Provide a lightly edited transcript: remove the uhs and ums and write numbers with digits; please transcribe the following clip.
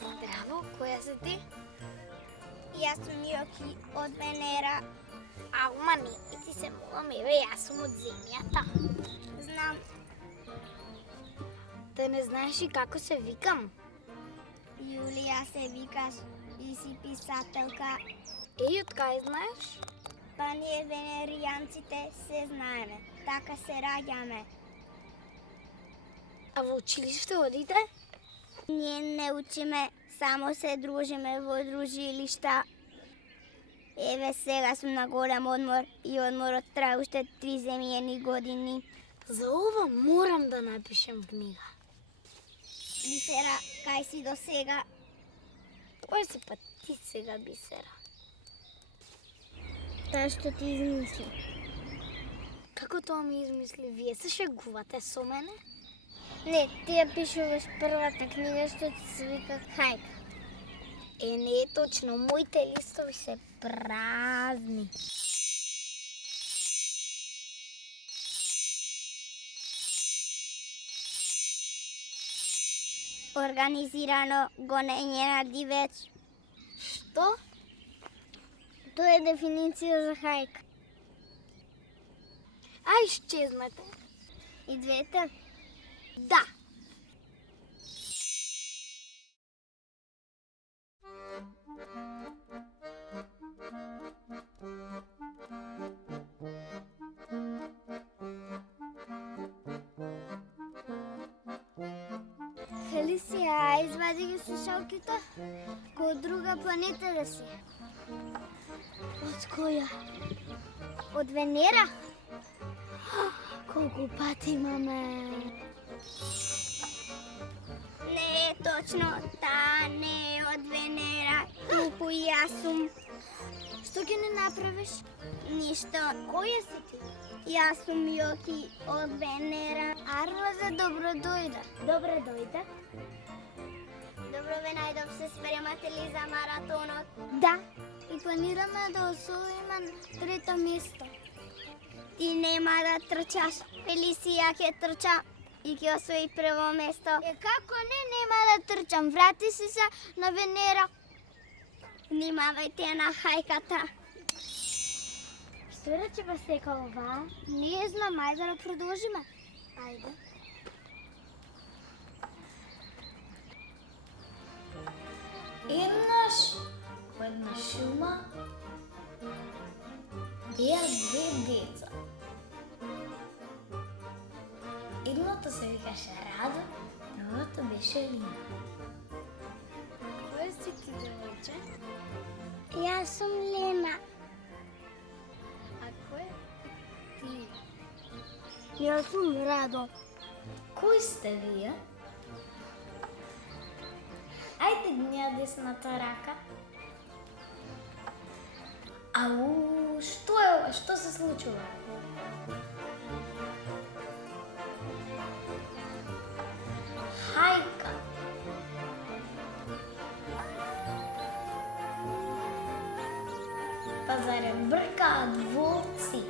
Здраво, која си ти? Јас сум Јоки од Венера. Алма, не ти се молам, еве, јас сум од земјата. Знам, Те не знаеш и како се викам? Јулија се викаш и си писателка. Еј, од кај знаеш? Па ние венеријанците се знаеме, така се раѓаме. А во училиште одите? Ние не учиме, само се дружиме во дружилишта. Еве сега сум на голем одмор и одморот трае уште 3 земјени години. За ова морам да напишем книга. Бисера, кај си до сега? Кој си па ти сега, Бисера? Тоа што ти измисли. Како тоа ми измисли? Вие се шегувате со мене? Не, ти ја пишуваш првата книга што ти се вика Хајка. Не е точно, моите листови се празни. Организирано гонење на дивеч. Што? Тоа е дефиниција за хајка. А исчезнете. И двете? Да. Фелисија, извади ги слушалките. Кој друга планета да си? Од која? Од Венера? Колку пати, маме? Не е точно, таа не е од Венера. Туку јас сум. Што ги не направиш? Ништо. Која си ти? Јас сум Јоки од Венера. Арва за добро дојде. Добре дојде. Добро ве најдов, се спремате ли за маратонот? Да. И планираме да освоиме 3-то место. Ти нема да трчаш. Фелисија ќе трча и ќе освои прво место. Како не, нема да трчам. Врати си се на Венера. Внимавајте на хајката. Што рече ба сека ова? Не знам, ајде да продолжиме. Ајде. Еднаш во една шума беа две деца. Едното се викаше Радо, другото беше Лина. Кој си ти, девојче? Јас сум Лена. А кој ти? Јас сум Радо. Кој сте вие? Ајде ги ја десната рака. Ау, што е ова? Што се случува? Хајка. Па зарем бркаат волци?